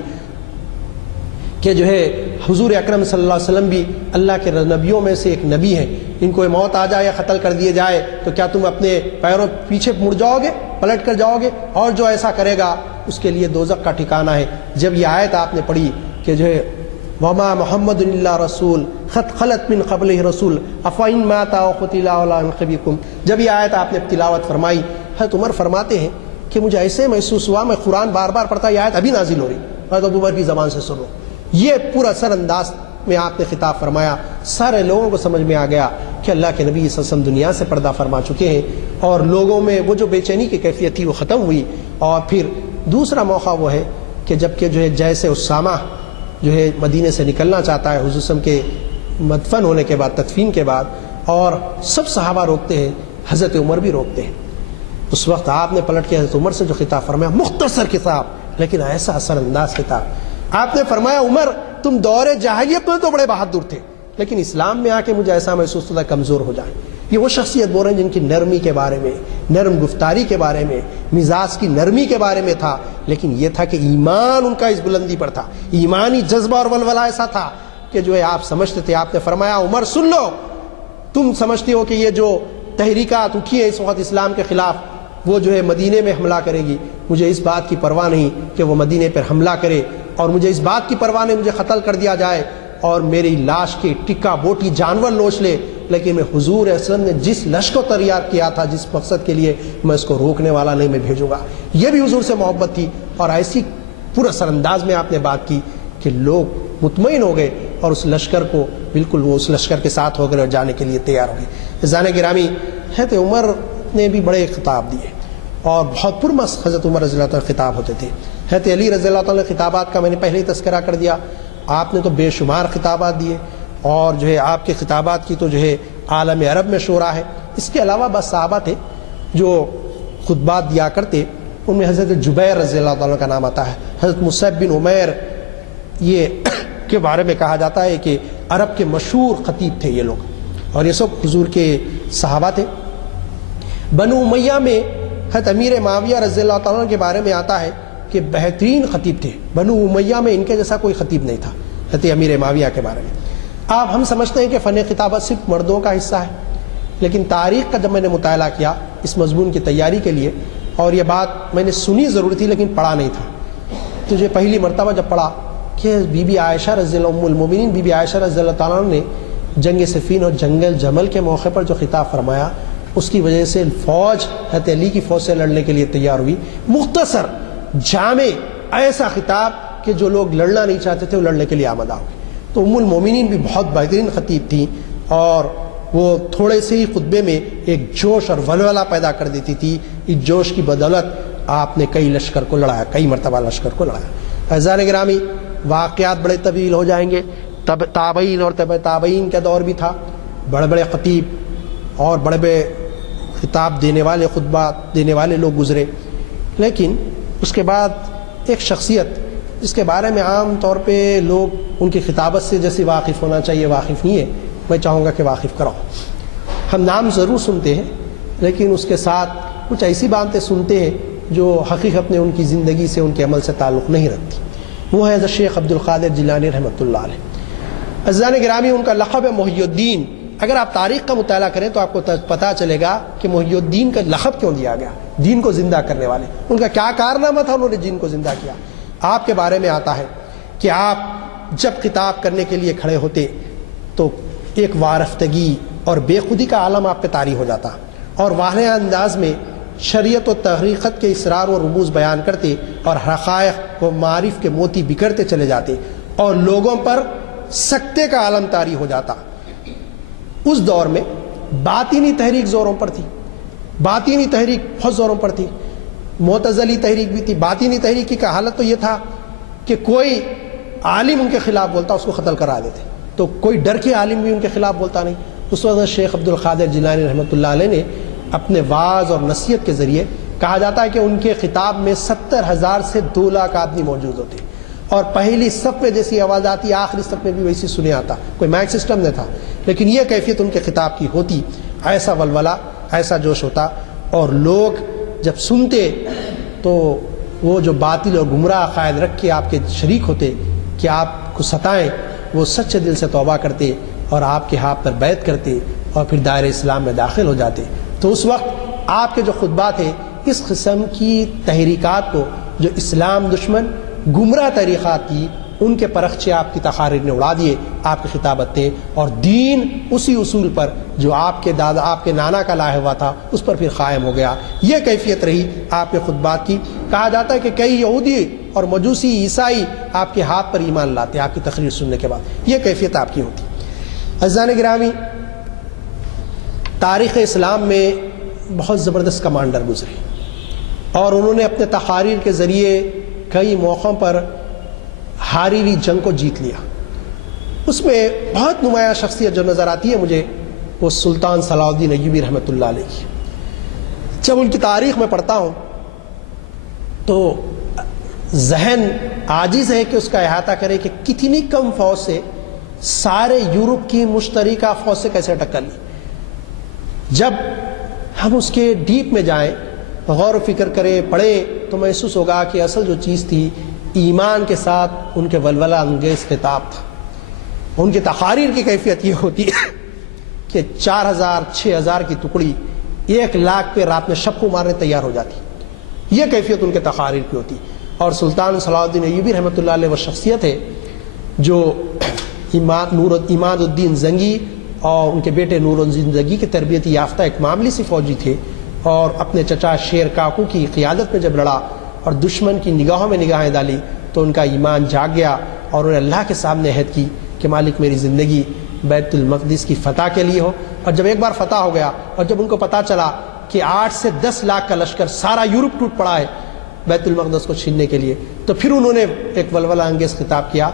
کہ جو ہے حضور اکرم صلی اللہ علیہ وسلم بھی اللہ کے نبیوں میں سے ایک نبی ہیں، ان کو موت آ جائے یا قتل کر دیے جائے تو کیا تم اپنے پیروں پیچھے مڑ جاؤ گے؟ پلٹ کر جاؤ گے، اور جو ایسا کرے گا اس کے لیے دوزخ کا ٹھکانہ ہے۔ جب یہ آیت آپ نے پڑھی کہ جو ہے وما محمد الا رسول خط خلت من قبلہ رسول افإن مات أو قتل أولئك ينقلبكم، جب یہ آیت آپ نے تلاوت فرمائی، حضرت عمر فرماتے ہیں کہ مجھے ایسے محسوس ہوا میں قرآن بار بار پڑھتا، یہ آیت ابھی نازل ہو رہی، حضرت ابو بکر کی زبان سے سنو۔ یہ پورا سر انداز میں آپ نے خطاب فرمایا، سارے لوگوں کو سمجھ میں آ گیا کہ اللہ کے نبی صلی اللہ علیہ وسلم دنیا سے پردہ فرما چکے ہیں، اور لوگوں میں وہ جو بے چینی کی کیفیت تھی وہ ختم ہوئی۔ اور پھر دوسرا موقع وہ ہے کہ جب کہ جو ہے جیسے اسامہ جو ہے مدینے سے نکلنا چاہتا ہے حضور صلی اللہ علیہ وسلم کے مدفن ہونے کے بعد، تدفین کے بعد، اور سب صحابہ روکتے ہیں، حضرت عمر بھی روکتے ہیں، اس وقت آپ نے پلٹ کے حضرت عمر سے جو خطاب فرمایا، مختصر خطاب لیکن ایسا اثر انداز خطاب، آپ نے فرمایا عمر تم دور جاہلیت میں تو بڑے بہادر تھے، لیکن اسلام میں آ کے مجھے ایسا محسوس ہوتا ہے کمزور ہو جائیں۔ یہ وہ شخصیت بول رہے ہیں جن کی نرمی کے بارے میں، نرم گفتاری کے بارے میں، مزاج کی نرمی کے بارے میں تھا، لیکن یہ تھا کہ ایمان ان کا اس بلندی پر تھا، ایمانی جذبہ اور ولولہ ایسا تھا کہ جو ہے آپ سمجھتے تھے۔ آپ نے فرمایا عمر سن لو، تم سمجھتے ہو کہ یہ جو تحریکات اٹھی ہیں اس وقت اسلام کے خلاف، وہ جو ہے مدینے میں حملہ کرے گی، مجھے اس بات کی پرواہ نہیں کہ وہ مدینے پر حملہ کرے، اور مجھے اس بات کی پرواہ نہیں مجھے قتل کر دیا جائے اور میری لاش کی ٹکا بوٹی جانور نوچ لے، لیکن میں حضور صلی اللہ علیہ وسلم نے جس لشکر کو تیار کیا تھا، جس مقصد کے لیے، میں اس کو روکنے والا نہیں، میں بھیجوں گا۔ یہ بھی حضور سے محبت تھی، اور ایسی پورا سر انداز میں آپ نے بات کی کہ لوگ مطمئن ہو گئے اور اس لشکر کو بالکل وہ اس لشکر کے ساتھ ہو گئے اور جانے کے لیے تیار ہو گئے۔ عزیزان گرامی، حضرت عمر نے بھی بڑے خطاب دیے اور بہت پرمس حضرت عمر رضی اللہ عنہ خطاب ہوتے تھے۔ حضرت علی رضی اللہ عنہ خطابات کا میں نے پہلے ہی تذکرہ کر دیا، آپ نے تو بے شمار خطابات دیے، اور جو ہے آپ کے خطابات کی تو جو ہے عالم عرب میں شورا ہے۔ اس کے علاوہ بس صحابہ تھے جو خطبات دیا کرتے، ان میں حضرت جبیر رضی اللہ عنہ کا نام آتا ہے، حضرت مصعب بن عمیر یہ کے بارے میں کہا جاتا ہے کہ عرب کے مشہور خطیب تھے یہ لوگ، اور یہ سب حضور کے صحابہ تھے۔ بنو امیہ میں حضرت امیر معاویہ رضی اللہ عنہ کے بارے میں آتا ہے کہ بہترین خطیب تھے، بنو امیہ میں ان کے جیسا کوئی خطیب نہیں تھا۔ حضرت امیر معاویہ کے بارے میں ہم سمجھتے ہیں کہ فن خطابت صرف مردوں کا حصہ ہے، لیکن تاریخ کا جب میں نے مطالعہ کیا اس مضمون کی تیاری کے لیے، اور یہ بات میں نے سنی ضرور تھی لیکن پڑھا نہیں تھا، تو جو پہلی مرتبہ جب پڑھا کہ بی بی عائشہ رضی اللہ عنہ، ام المومنین بی بی عائشہ رضی اللہ تعالیٰ عنہ نے جنگ صفین اور جنگل جمل کے موقع پر جو خطاب فرمایا، اس کی وجہ سے فوج حضرت علی کی فوج سے لڑنے کے لیے تیار ہوئی۔ مختصر جامع ایسا خطاب کہ جو لوگ لڑنا نہیں چاہتے تھے وہ لڑنے کے لیے آمادہ ہو گئے۔ تو ام المومنین بھی بہت بہترین خطیب تھیں، اور وہ تھوڑے سے ہی خطبے میں ایک جوش اور ولولہ پیدا کر دیتی تھی۔ اس جوش کی بدولت آپ نے کئی لشکر کو لڑایا، کئی مرتبہ لشکر کو لڑایا۔ عزیزان گرامی، واقعات بڑے طویل ہو جائیں گے، تابعین اور تبع تابعین کا دور بھی تھا، بڑے بڑے خطیب اور بڑے بڑے خطاب دینے والے، خطبات دینے والے لوگ گزرے، لیکن اس کے بعد ایک شخصیت جس کے بارے میں عام طور پہ لوگ ان کی خطابت سے جیسے واقف ہونا چاہیے واقف نہیں ہے، میں چاہوں گا کہ واقف کراؤں۔ ہم نام ضرور سنتے ہیں لیکن اس کے ساتھ کچھ ایسی باتیں سنتے ہیں جو حقیقت میں ان کی زندگی سے، ان کے عمل سے تعلق نہیں رکھتی۔ وہ ہے حضرت شیخ عبد القادر جیلانی رحمۃ اللہ علیہ۔ عزیزان گرامی، ان کا لقب ہے محی الدین۔ اگر آپ تاریخ کا مطالعہ کریں تو آپ کو پتہ چلے گا کہ محی الدین کا لقب کیوں دیا گیا، دین کو زندہ کرنے والے۔ ان کا کیا کارنامہ تھا، انہوں نے دین کو زندہ کیا۔ آپ کے بارے میں آتا ہے کہ آپ جب خطاب کرنے کے لیے کھڑے ہوتے تو ایک وارفتگی اور بے خودی کا عالم آپ پہ طاری ہو جاتا، اور واضح انداز میں شریعت و تحقیقت کے اسرار و رموز بیان کرتے، اور حقائق و معارف کے موتی بکھرتے چلے جاتے، اور لوگوں پر سکتے کا عالم طاری ہو جاتا۔ اس دور میں باطنی تحریک زوروں پر تھی، باطنی تحریک بہت زوروں پر تھی، معتزلی تحریک بھی تھی۔ باطنی تحریک کا حالت تو یہ تھا کہ کوئی عالم ان کے خلاف بولتا اس کو قتل کرا دیتے، تو کوئی ڈر کے عالم بھی ان کے خلاف بولتا نہیں۔ اس وقت شیخ عبد القادر جیلانی رحمۃ اللہ علیہ نے اپنے واعظ اور نصیحت کے ذریعے، کہا جاتا ہے کہ ان کے خطاب میں 70,000 سے 2 لاکھ آدمی موجود ہوتے، اور پہلی صف میں جیسی آواز آتی آخری صف میں بھی ویسی سنے آتا، کوئی مائک سسٹم نہیں تھا، لیکن یہ کیفیت ان کے خطاب کی ہوتی، ایسا ولولہ، ایسا جوش ہوتا، اور لوگ جب سنتے تو وہ جو باطل اور گمراہ عقائد رکھ کے آپ کے شریک ہوتے کہ آپ کو ستائیں، وہ سچے دل سے توبہ کرتے اور آپ کے ہاتھ پر بیعت کرتے اور پھر دائرہ اسلام میں داخل ہو جاتے۔ تو اس وقت آپ کے جو خطبات ہیں اس قسم کی تحریکات کو جو اسلام دشمن گمراہ طریقات کی، ان کے پرخچے آپ کی تقاریر نے اڑا دیے، آپ کی خطابت نے، اور دین اسی اصول پر جو آپ کے دادا آپ کے نانا کا لایا ہوا تھا اس پر پھر قائم ہو گیا۔ یہ کیفیت رہی آپ کے خطبات کی۔ کہا جاتا ہے کہ کئی یہودی اور مجوسی عیسائی آپ کے ہاتھ پر ایمان لاتے آپ کی تقریر سننے کے بعد، یہ کیفیت آپ کی ہوتی۔ عزیزان گرامی، تاریخ اسلام میں بہت زبردست کمانڈر گزرے اور انہوں نے اپنے تقاریر کے ذریعے کئی موقعوں پر ہاری ہوئی جنگ کو جیت لیا۔ اس میں بہت نمایاں شخصیت جو نظر آتی ہے مجھے، وہ سلطان صلاح الدین ایوبی رحمۃ اللہ علیہ کی۔ جب ان کی تاریخ میں پڑھتا ہوں تو ذہن عاجز ہے کہ اس کا احاطہ کرے کہ کتنی کم فوج سے سارے یورپ کی مشترکہ فوج سے کیسے ٹکر لی۔ جب ہم اس کے ڈیپ میں جائیں، غور و فکر کریں، پڑھیں، تو محسوس ہوگا کہ اصل جو چیز تھی ایمان کے ساتھ ان کے ولولہ انگیز خطاب تھا۔ ان کی تقاریر کی کیفیت یہ ہوتی ہے کہ 4000 6000 کی ٹکڑی 1 لاکھ پہ رات میں شب کو مارنے تیار ہو جاتی، یہ کیفیت ان کے تقاریر کی ہوتی۔ اور سلطان صلاح الدین ایوبی رحمۃ اللہ علیہ وہ شخصیت ہے جو عماد الدین زنگی اور ان کے بیٹے نور الدین زنگی کی تربیت یافتہ ایک معمولی سی فوجی تھے، اور اپنے چچا شیر کاکو کی قیادت میں جب لڑا اور دشمن کی نگاہوں میں نگاہیں ڈالی تو ان کا ایمان جاگ گیا، اور انہوں نے اللہ کے سامنے عہد کی کہ مالک میری زندگی بیت المقدس کی فتح کے لیے ہو۔ اور جب ایک بار فتح ہو گیا اور جب ان کو پتہ چلا کہ 8 سے 10 لاکھ کا لشکر سارا یورپ ٹوٹ پڑا ہے بیت المقدس کو چھیننے کے لیے، تو پھر انہوں نے ایک ولولہ انگیز خطاب کیا۔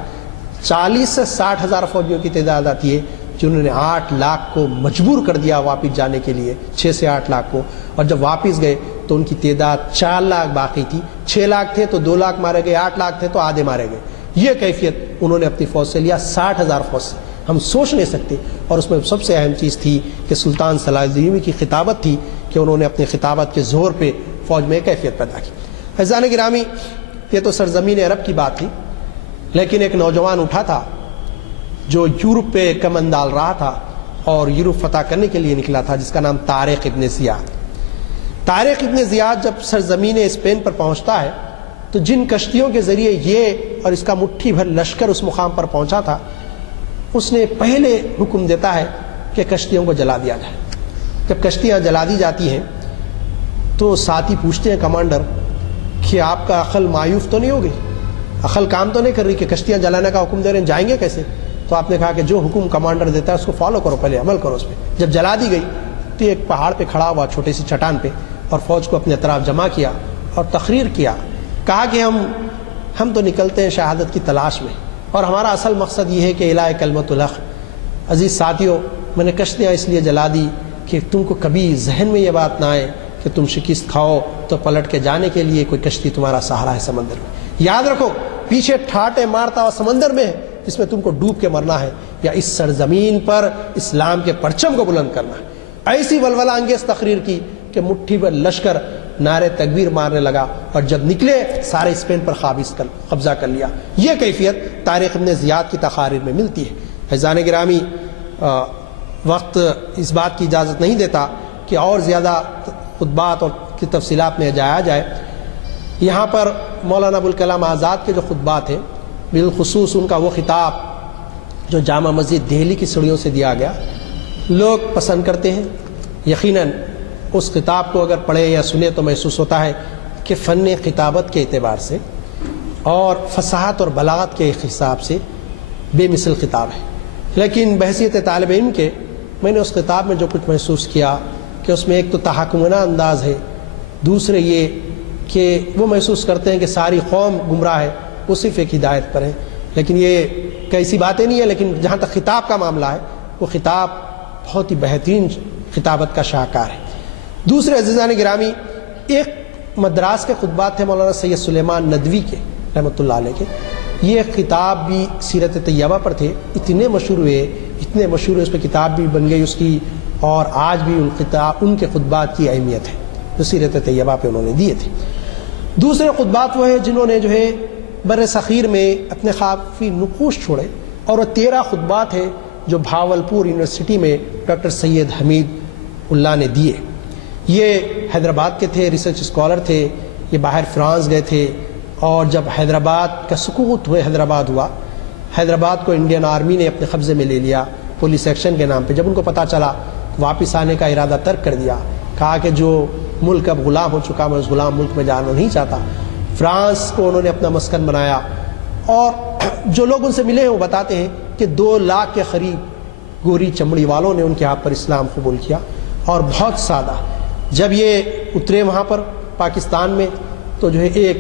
40 سے 60 ہزار فوجیوں کی تعداد آتی ہے جنہوں نے 8 لاکھ کو مجبور کر دیا واپس جانے کے لیے، 6 سے 8 لاکھ کو، اور جب واپس گئے تو ان کی تعداد 4 لاکھ باقی تھی۔ 6 لاکھ تھے تو 2 لاکھ مارے گئے، 8 لاکھ تھے تو آدھے مارے گئے۔ یہ کیفیت انہوں نے اپنی فوج سے لیا، 60,000 فوج سے، ہم سوچ نہیں سکتے۔ اور اس میں سب سے اہم چیز تھی کہ سلطان صلاح الدین کی خطابت تھی کہ انہوں نے اپنی خطابت کے زور پہ فوج میں کیفیت پیدا کی۔ عزیزان گرامی، یہ تو سرزمین عرب کی بات تھی، لیکن ایک نوجوان اٹھا تھا جو یورپ پہ کمن ڈال رہا تھا اور یورپ فتح کرنے کے لیے نکلا تھا، جس کا نام طارق ابن زیاد۔ طارق ابن زیاد جب سرزمین اسپین پر پہنچتا ہے تو جن کشتیوں کے ذریعے یہ اور اس کا مٹھی بھر لشکر اس مقام پر پہنچا تھا، اس نے پہلے حکم دیتا ہے کہ کشتیوں کو جلا دیا جائے۔ جب کشتیاں جلا دی جاتی ہیں تو ساتھی پوچھتے ہیں کمانڈر کہ آپ کا عقل معیوف تو نہیں ہوگی، عقل کام تو نہیں کر رہی کہ کشتیاں جلانے کا حکم دے رہے ہیں، جائیں گے کیسے؟ تو آپ نے کہا کہ جو حکم کمانڈر دیتا ہے اس کو فالو کرو، پہلے عمل کرو اس پہ۔ جب جلا دی گئی تو ایک پہاڑ پہ کھڑا ہوا چھوٹی سی چٹان پہ، اور فوج کو اپنے اطراف جمع کیا اور تقریر کیا، کہا کہ ہم تو نکلتے ہیں شہادت کی تلاش میں، اور ہمارا اصل مقصد یہ ہے کہ الہ کلمت الحق۔ عزیز ساتھیوں، میں نے کشتیاں اس لیے جلا دی کہ تم کو کبھی ذہن میں یہ بات نہ آئے کہ تم شکست کھاؤ تو پلٹ کے جانے کے لیے کوئی کشتی تمہارا سہارا ہے سمندر میں۔ یاد رکھو، پیچھے ٹھاٹے مارتا ہوا سمندر میں ہے جس میں تم کو ڈوب کے مرنا ہے، یا اس سرزمین پر اسلام کے پرچم کو بلند کرنا ہے۔ ایسی ولولہ انگیز تقریر کی کہ مٹھی بھر لشکر نعرے تکبیر مارنے لگا، اور جب نکلے سارے اسپین پر قبضہ کر لیا۔ یہ کیفیت طارق ابن زیاد کی تقاریر میں ملتی ہے۔ عزیزان گرامی، وقت اس بات کی اجازت نہیں دیتا کہ اور زیادہ خطبات اور کی تفصیلات میں جایا جائے۔ یہاں پر مولانا ابوالکلام آزاد کے جو خطبات ہیں، بالخصوص ان کا وہ خطاب جو جامع مسجد دہلی کی سیڑھیوں سے دیا گیا، لوگ پسند کرتے ہیں۔ یقیناً اس خطاب کو اگر پڑھے یا سنے تو محسوس ہوتا ہے کہ فن خطابت کے اعتبار سے اور فصاحت اور بلاغت کے حساب سے بے مثل خطاب ہے، لیکن بحیثیت طالب علم کے میں نے اس خطاب میں جو کچھ محسوس کیا کہ اس میں ایک تو تحکمانہ انداز ہے، دوسرے یہ کہ وہ محسوس کرتے ہیں کہ ساری قوم گمراہ ہے، وہ صرف ایک ہدایت پر ہے۔ لیکن یہ کیسی باتیں نہیں ہے، لیکن جہاں تک خطاب کا معاملہ ہے وہ خطاب بہت ہی بہترین خطابت کا شاہکار ہے۔ دوسرے عزیزان گرامی، ایک مدراس کے خطبات تھے مولانا سید سلیمان ندوی کے رحمۃ اللہ علیہ کے، یہ خطاب بھی سیرت طیبہ پر تھے، اتنے مشہور ہوئے اس پہ کتاب بھی بن گئی اس کی، اور آج بھی ان کے خطبات کی اہمیت ہے جو سیرت طیبہ پہ انہوں نے دیے تھے۔ دوسرے خطبات وہ ہیں جنہوں نے جو ہے بر صغیر میں اپنے کافی نقوش چھوڑے، اور وہ 13 خطبات ہیں جو بھاولپور یونیورسٹی میں ڈاکٹر سید حمید اللہ نے دیے۔ یہ حیدرآباد کے تھے، ریسرچ اسکالر تھے، یہ باہر فرانس گئے تھے، اور جب حیدرآباد کا سقوط ہوئے حیدرآباد ہوا، حیدرآباد کو انڈین آرمی نے اپنے قبضے میں لے لیا پولیس ایکشن کے نام پہ. جب ان کو پتہ چلا واپس آنے کا ارادہ ترک کر دیا، کہا کہ جو ملک اب غلام ہو چکا، میں اس غلام ملک میں جانا نہیں چاہتا. فرانس کو انہوں نے اپنا مسکن بنایا، اور جو لوگ ان سے ملے ہیں وہ بتاتے ہیں کہ 2 لاکھ کے قریب گوری چمڑی والوں نے ان کے ہاتھ پر اسلام قبول کیا، اور بہت سادہ. جب یہ اترے وہاں پر پاکستان میں تو جو ہے ایک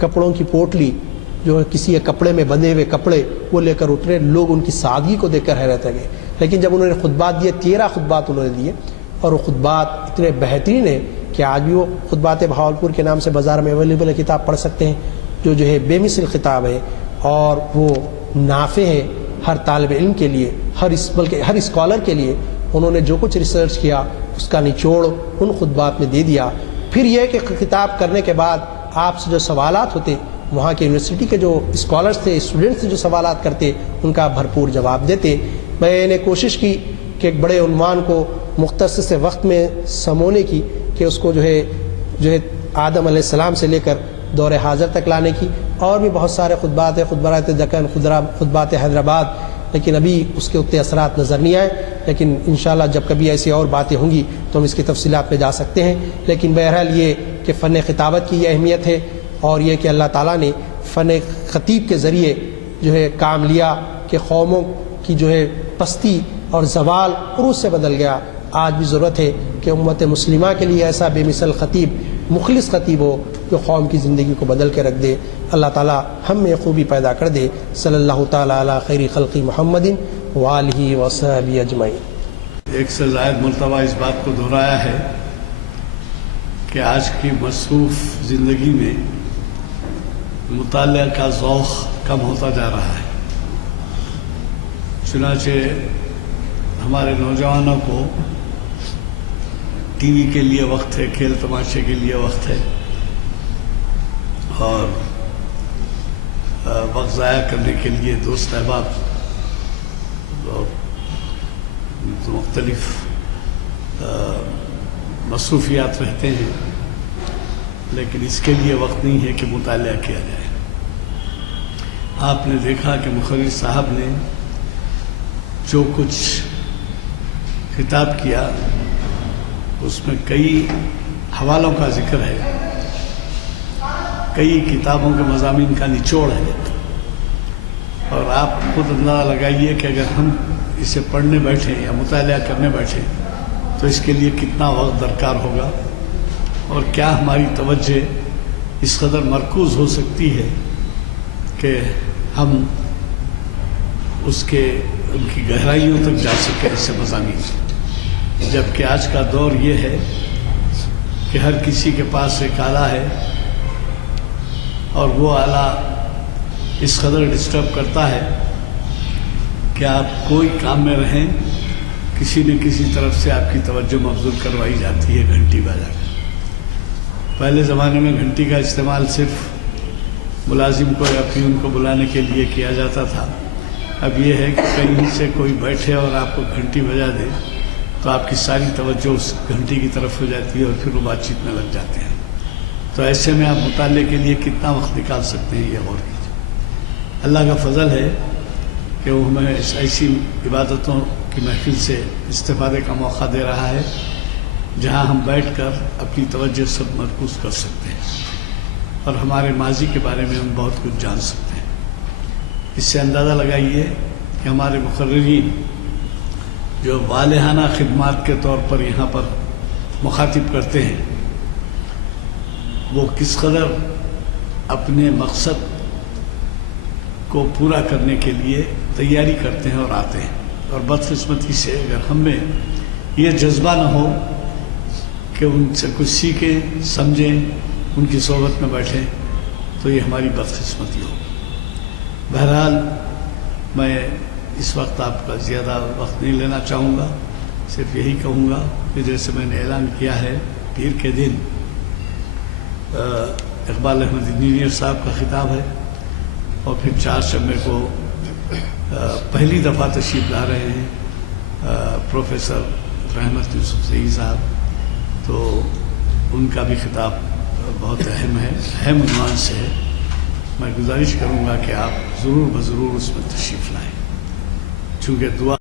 کپڑوں کی پوٹلی، جو ہے کسی ایک کپڑے میں بندھے ہوئے کپڑے، وہ لے کر اترے. لوگ ان کی سادگی کو دیکھ کر حیرت رہ گئے. لیکن جب انہوں نے خطبات دیے، 13 خطبات انہوں نے دیے، اور وہ خطبات اتنے بہترین ہیں کہ آج بھی وہ خطبات بہاولپور کے نام سے بازار میں اویلیبل ہے، کتاب پڑھ سکتے ہیں، جو ہے بے مثل خطاب ہے، اور وہ نافع ہے ہر طالب علم کے لیے، بلکہ ہر اسکالر کے لیے. انہوں نے جو کچھ ریسرچ کیا اس کا نچوڑ ان خطبات میں دے دیا. پھر یہ کہ خطاب کرنے کے بعد آپ سے جو سوالات ہوتے، وہاں کے یونیورسٹی کے جو اسکالرس تھے، اسٹوڈنٹس جو سوالات کرتے، ان کا بھرپور جواب دیتے. میں نے کوشش کی کہ ایک بڑے عنوان کو مختصر سے وقت میں سمونے کی، کہ اس کو جو ہے آدم علیہ السلام سے لے کر دور حاضر تک لانے کی. اور بھی بہت سارے خطبات ہیں، خطبات دکن، خطبات حیدرآباد، لیکن ابھی اس کے اتنے اثرات نظر نہیں آئے. لیکن انشاءاللہ جب کبھی ایسی اور باتیں ہوں گی تو ہم اس کی تفصیلات میں جا سکتے ہیں. لیکن بہرحال یہ کہ فن خطابت کی یہ اہمیت ہے، اور یہ کہ اللہ تعالیٰ نے فن خطیب کے ذریعے جو ہے کام لیا کہ قوموں کی جو ہے پستی اور زوال عروج سے بدل گیا. آج بھی ضرورت ہے کہ امت مسلمہ کے لیے ایسا بے مثل خطیب، مخلص خطیب ہو جو قوم کی زندگی کو بدل کے رکھ دے. اللہ تعالیٰ ہم میں خوبی پیدا کر دے. صلی اللہ تعالیٰ علی خیر خلق محمد وآلہ وصحبہ اجمعین. ایک سے زائد مرتبہ اس بات کو دہرایا ہے کہ آج کی مصروف زندگی میں مطالعہ کا ذوق کم ہوتا جا رہا ہے. چنانچہ ہمارے نوجوانوں کو ٹی وی کے لیے وقت ہے، کھیل تماشے کے لیے وقت ہے، اور وقت ضائع کرنے کے لیے دوست احباب اور مختلف مصروفیات رہتے ہیں، لیکن اس کے لیے وقت نہیں ہے کہ مطالعہ کیا جائے. آپ نے دیکھا کہ مقرر صاحب نے جو کچھ خطاب کیا اس میں کئی حوالوں کا ذکر ہے، کئی کتابوں کے مضامین کا نچوڑ ہے، اور آپ خود اندازہ لگائیے کہ اگر ہم اسے پڑھنے بیٹھیں یا مطالعہ کرنے بیٹھیں تو اس کے لیے کتنا وقت درکار ہوگا، اور کیا ہماری توجہ اس قدر مرکوز ہو سکتی ہے کہ ہم ان کی گہرائیوں تک جا سکیں ایسے مضامین. جبکہ آج کا دور یہ ہے کہ ہر کسی کے پاس ایک آلہ ہے، اور وہ آلہ اس قدر ڈسٹرب کرتا ہے کہ آپ کوئی کام میں رہیں، کسی نہ کسی طرف سے آپ کی توجہ مبذول کروائی جاتی ہے گھنٹی بجا کر. پہلے زمانے میں گھنٹی کا استعمال صرف ملازم کو یا پیون کو بلانے کے لیے کیا جاتا تھا. اب یہ ہے کہ کہیں سے کوئی بیٹھے اور آپ کو گھنٹی بجا دے تو آپ کی ساری توجہ اس گھنٹی کی طرف ہو جاتی ہے، اور پھر وہ بات چیت میں لگ جاتے ہیں. تو ایسے میں آپ مطالعے کے لیے کتنا وقت نکال سکتے ہیں، یہ غور کیجیے. اللہ کا فضل ہے کہ وہ ہمیں ایسی عبادتوں کی محفل سے استفادے کا موقع دے رہا ہے جہاں ہم بیٹھ کر اپنی توجہ سب مرکوز کر سکتے ہیں، اور ہمارے ماضی کے بارے میں ہم بہت کچھ جان سکتے ہیں. اس سے اندازہ لگائیے کہ ہمارے مقررین جو والہانہ خدمات کے طور پر یہاں پر مخاطب کرتے ہیں، وہ کس قدر اپنے مقصد کو پورا کرنے کے لیے تیاری کرتے ہیں اور آتے ہیں. اور بدقسمتی سے اگر ہم میں یہ جذبہ نہ ہو کہ ان سے کچھ سیکھیں، سمجھیں، ان کی صحبت میں بیٹھیں، تو یہ ہماری بدقسمتی ہو. بہرحال میں اس وقت آپ کا زیادہ وقت نہیں لینا چاہوں گا، صرف یہی کہوں گا کہ جیسے میں نے اعلان کیا ہے، پیر کے دن اقبال احمد انجینئر صاحب کا خطاب ہے، اور پھر 4 شنبے کو پہلی دفعہ تشریف لا رہے ہیں پروفیسر رحمت یوسف زئی صاحب. تو ان کا بھی خطاب بہت اہم ہے، اہم عنوان سے ہے. میں گزارش کروں گا کہ آپ ضرور بضرور اس میں تشریف لائیں، چونکہ دعا